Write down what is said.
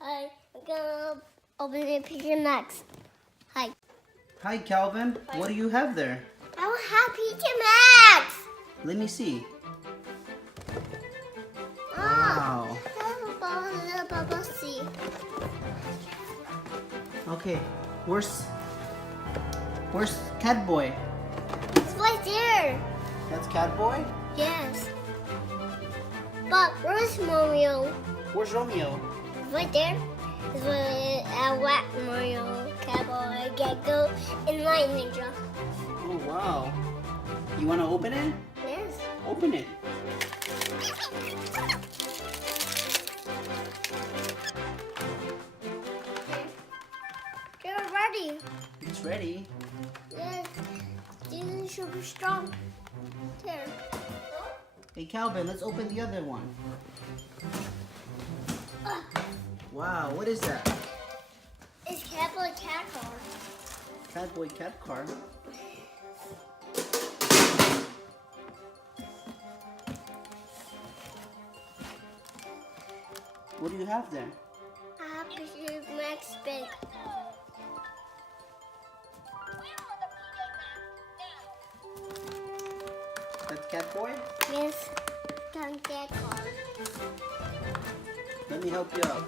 Hi, I'm gonna open the picture next. Hi. Hi, Calvin. Hi. What do you have there? I will have PJ Maxx. Let me see. Ah, Wow. little bubble see. Okay. Where's Catboy? It's right there. That's Catboy? Yes. But where's Mario? Where's Romeo? Right there. It's a wet Mario, Cowboy, Gecko, and Light Ninja. Oh, wow. You want to open it? Yes. Open it. They're ready. It's ready. Yes. These should be strong. There. Hey, Calvin, let's open the other one. Wow, what is that? It's Cowboy Cat Car. Catboy cat car. What do you have there? I have to see Max Big. That's Catboy? Yes. Cat Car. Let me help you out.